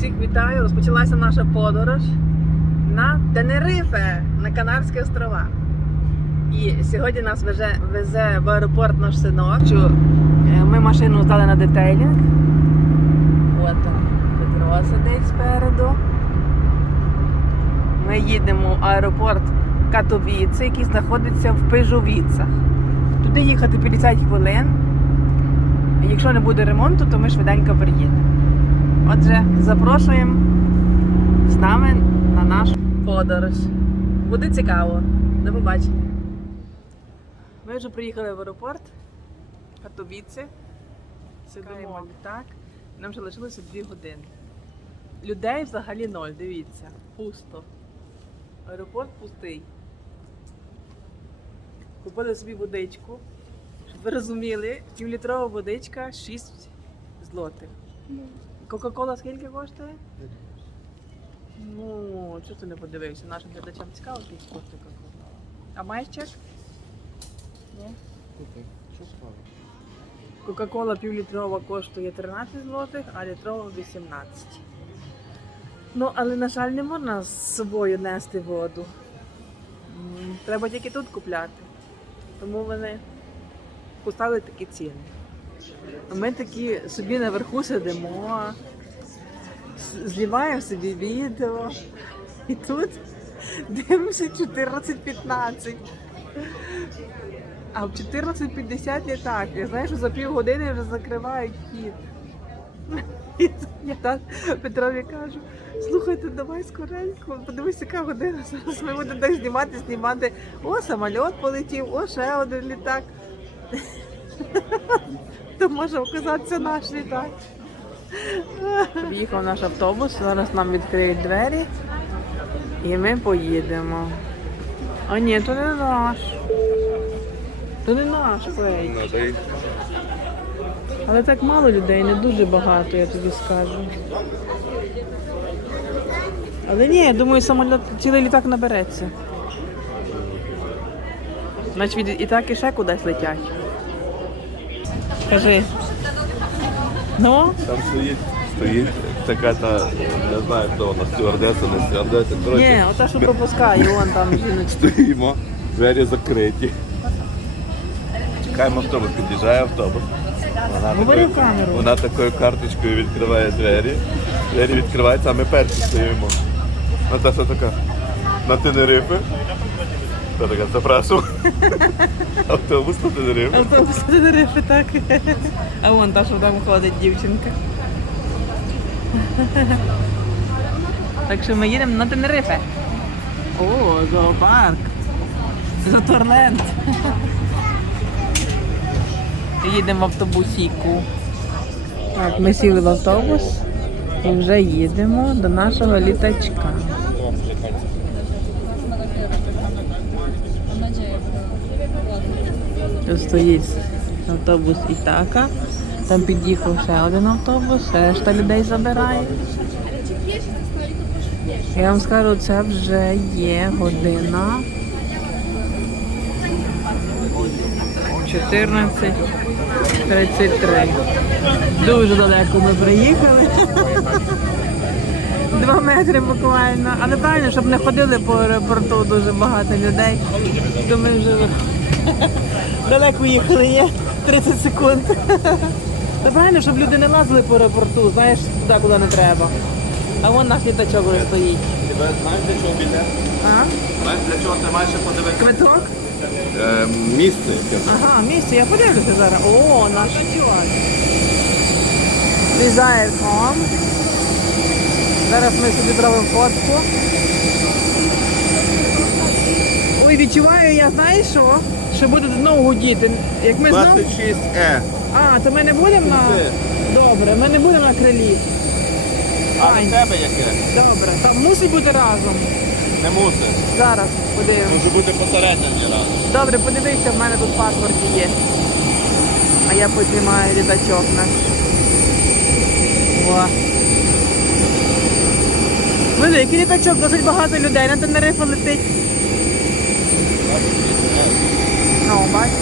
Всіх вітаю! Розпочалася наша подорож на Тенерифе, на Канарські острова. І сьогодні нас везе, везе в аеропорт наш синок. Е, Ми машину здали на детейлінг. От там Петро сидить спереду. Ми їдемо в аеропорт Катовіце, який знаходиться в Пижовіцах. Туди їхати 50 хвилин. Якщо не буде ремонту, то ми швиденько приїдемо. Отже, запрошуємо з нами на нашу подорож. Буде цікаво. До побачення. Ми вже приїхали в аеропорт Катовіце. Сидимо літак. Нам вже лишилося 2 години. Людей взагалі ноль, дивіться. Пусто. Аеропорт пустий. Купили собі водичку. Щоб ви розуміли, півлітрова водичка 6 злотих. Кока-кола скільки коштує? Ну, чого ти не подивився? Нашим глядачам цікаво, скільки коштує Кока-кола. А маєш чек? Ні. Що? Кока-кола півлітрова коштує 13 злотих, а літрова 18. Ну, але, на жаль, не можна з собою нести воду. Треба тільки тут купляти. Тому вони поставили такі ціни. А Ми такі собі наверху сидимо, знімаємо собі відео. І тут дивимося 14-15. А в 14.50 літак. Я знаю, що за півгодини вже закривають вхід. І я так Петрові кажу, слухайте, давай скоренько, подивись, яка година. Зараз ми будемо так знімати, знімати. О, самоліт полетів, о, ще один літак. То може оказатися наш літак. Приїхав наш автобус, зараз нам відкриють двері і ми поїдемо. А ні, то не наш. То не наш фейк. Але так мало людей, не дуже багато, я тобі скажу. Але ні, я думаю, самоліт, цілий літак набереться. Значить, і так і ще кудись летять. Кажи. Ну, Там стоїть, стоїть така та, не знаю, хто вона, стюардеса, не стюардеса. ні, ота, що пропускає, вон там жіночка. стоїмо, двері закриті. Чекаємо автобус, під'їжджає автобус. Вона Говори в камеру. Вона такою карточкою відкриває двері. Двері відкриваються, а ми перші стоїмо. Наташа така. На Тенерифе. Та така, запрашиваю. Автобус на Тенерифе. Автобус Тенерифе, так. А вон та, що там ходить дівчинка. Так що ми їдемо на Тенерифе. О, зоопарк. Заторленд. Їдемо в автобусіку. Так, ми сіли в автобус і вже їдемо до нашого літачка. Стоїть автобус Ітака. Там під'їхав ще один автобус, решта людей забирає. Я вам скажу, це вже є година. 14.33. Дуже далеко ми приїхали. Два метри буквально. Але правильно, щоб не ходили по аеропорту дуже багато людей, то ми вже далеко їхали, є 30 секунд. Це правильно, щоб люди не лазили по аеропорту, знаєш, туди, куди не треба. А вон наш літачок вже стоїть. Тебе знаєш для чого білет? А? Знаєш для чого ти маєш ще подивитися? Квиток? Е, місце яке. Ага, місце, я подивлюся зараз. О, наш чувак. Desire.com. Зараз ми собі зробимо фотку. Ой, відчуваю, я знаю що? що будуть знову гудіти. Як ми знову... 26Е. А, то ми не будемо на. Добре, ми не будемо на крилі. А в тебе яке? Добре. Там мусить бути разом. Не мусить. Зараз подивимось. Може бути посередині разом. Добре, подивися, в мене тут паспорт є. А я піднімаю літачок наш. О. Великий літачок, досить багато людей, на Тенерифе летить. 26Е вікно, бачиш?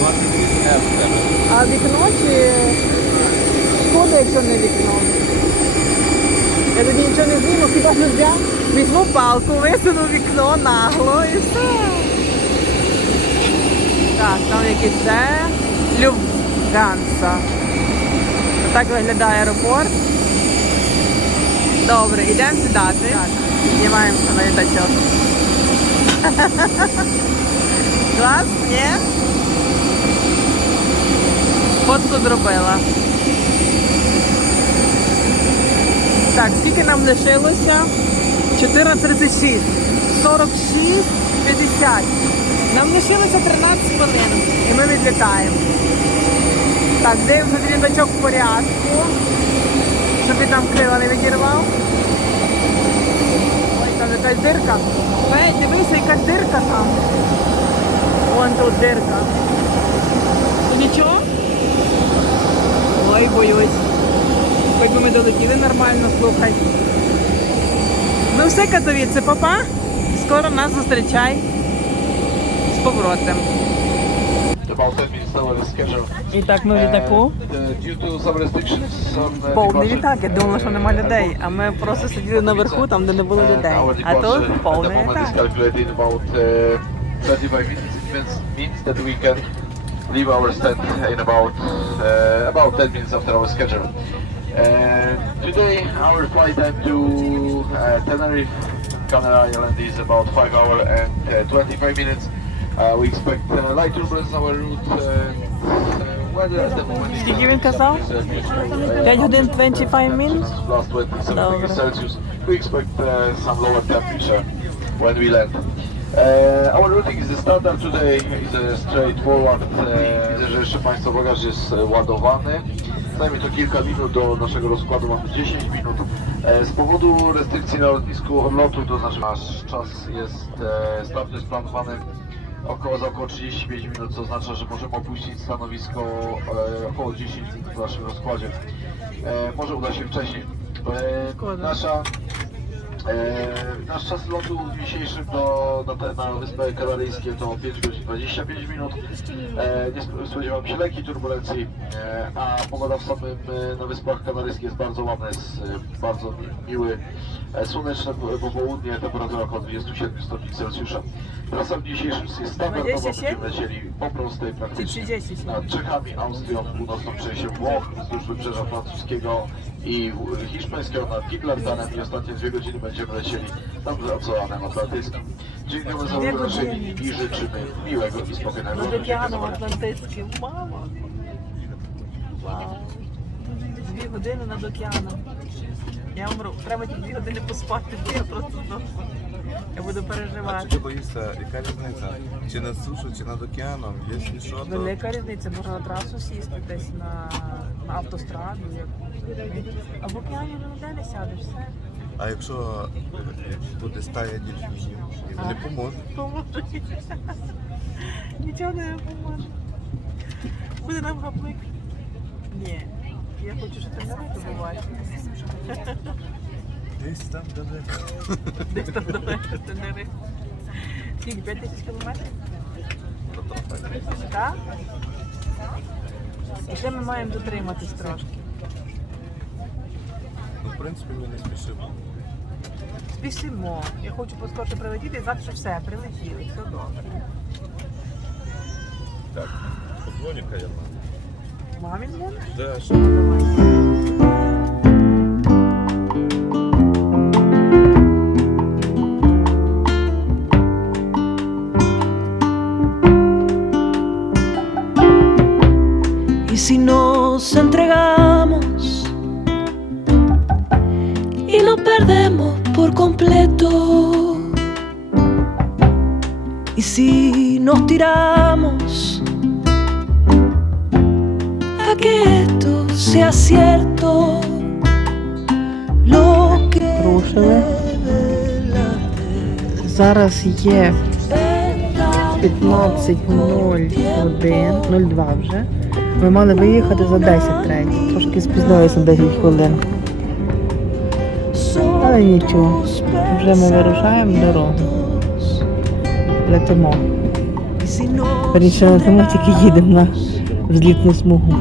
А вікно чи шкода, якщо не вікно? Я тоді нічого не зніму, хіба що взяв. Візьму палку, висуну вікно нагло і все. Так, там якийсь це Любганса. Так виглядає аеропорт. Добре, йдемо сідати. Так, Піднімаємося. Клас, ні? Фотку зробила. Так, скільки нам лишилося? 14.36. 46, 50. Нам лишилося 13 хвилин. І ми відлітаємо. Так, дивимося літачок в порядку. Щоб він там крила не відірвав. Ой, там якась дирка. Ей, дивися, якась дирка там. Вон тут дирка. Нічого? Боюсь. Хоч би ми долетіли нормально, слухай. Ну все, Катовіце, папа. Скоро нас зустрічай з поворотом. about 10 minutes over the schedule. І так, ми в літаку. Повний літак, я думала, що нема людей, а ми просто сиділи наверху, там, де не було людей. А тут повний літак. calculated in about uh, 35 minutes. It means, means that we can leave our stand in about uh, about 10 minutes after our schedule. Uh, today, our flight time to uh, Tenerife, Canary Island is about 5 hours and uh, 25 minutes. Uh, we expect uh, light turbulence on our route. Uh, uh, weather at the moment is- Скільки він казав? Uh, 5 годин 25 минут? Plus 27 Добре. degrees Celsius. We expect uh, some lower temperature when we land. Uh, our routing is the standard today, is a straightforward. Uh, widzę, że jeszcze Państwa bagaż jest e, ładowany. Zajmie to kilka minut do naszego rozkładu, mamy 10 minut. E, z powodu restrykcji na lotnisku odlotu, to znaczy nasz czas jest, e, start jest planowany około, za około 35 minut, co oznacza, że możemy opuścić stanowisko e, około 10 minut w naszym rozkładzie. E, może uda się wcześniej. E, nasza, e, nasz czas lotu dzisiejszy do, te, na Wyspę Kanaryjskie to 5 godzin 25 minut. E, nie sp- spodziewam się lekkiej turbulencji, e, a pogoda w samym e, na Wyspach Kanaryjskich jest bardzo ładna, jest e, bardzo mi, miły, e, słoneczne po- popołudnie, temperatura około 27 stopni Celsjusza. Trasa w dzisiejszym jest standardowa, 27? będziemy lecieli po prostej praktycznie 30 nad Czechami, Austrią, północną częścią Włoch, wzdłuż wybrzeża francuskiego i w- hiszpańskiego nad Gibraltarem i ostatnie dwie godziny będziemy lecieli nad Oceanem Atlantyckim. Dziękujemy za Dwie uwagę godziny. i życzymy miłego i spokojnego Над życzenia океаном zobaczenia. Атлантичним. Мама. Вау. Дві години над океаном. Я умру. Треба ті дві години поспати, бо я просто здохну. Я буду А переживати. чи ти боїшся, яка різниця? Чи над сушу, чи над океаном? Якщо що, то Велика різниця, можна на трасу сісти десь на, на автостраду. як- А в океані ніде не сядеш, все. а якщо е, буде стая дельфінів, і вони А. поможуть. Поможуть. Нічого не допоможе. Буде нам гаплик. Ні. Я хочу, щоб ти не побувати. Десь там далеко. Десь там далеко Тенери. Скільки? 5 тисяч кілометрів? Так? І ще ми маємо дотриматись трошки. Ну, в принципі, ми не спішимо. Спішимо. Я хочу поскорше прилетіти і знати, все, прилетіли, все добре. Так, подзвоню-ка я мамі. Мамі дзвониш? Да, що? Давай. Tiramos a que esto sea cierto, lo que. Зараз є 15.01, 02 вже. Ми мали виїхати за 10 третій. Трошки спізнилися 10 хвилин. Але нічого. Вже ми вирушаємо дорогу. Летимо. Не летимо, тільки їдемо на взлітну смугу.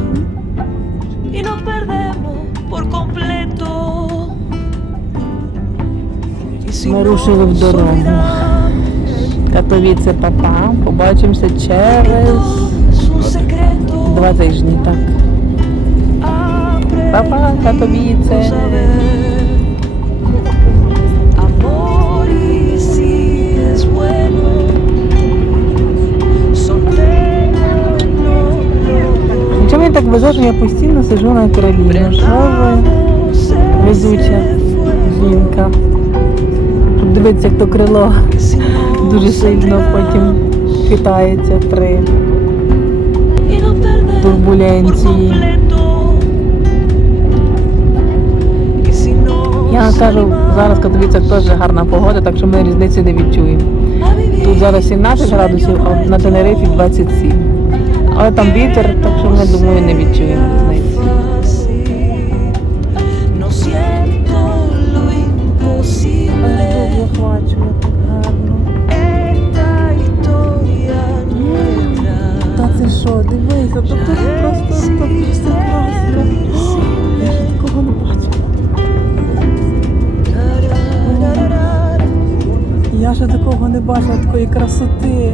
Ми рушили в дорогу. Катовіце папа. Побачимося через два тижні, так. Папа, Катовіце. Так везе, я постійно сижу на? Ну, що ви? Везуча жінка. Тут дивиться, як то крило дуже сильно потім хитається при турбуленції. Я кажу, зараз Катовіцях теж гарна погода, так що ми різниці не відчуємо. Тут зараз 17 градусів, а на Тенерифі 27. Але там вітер, так що ми, думаю, не відчуємо різниці. Та це що, дивися, то тут просто все краска. Я ж такого не бачила. Я ще такого не бачила, такої красоти.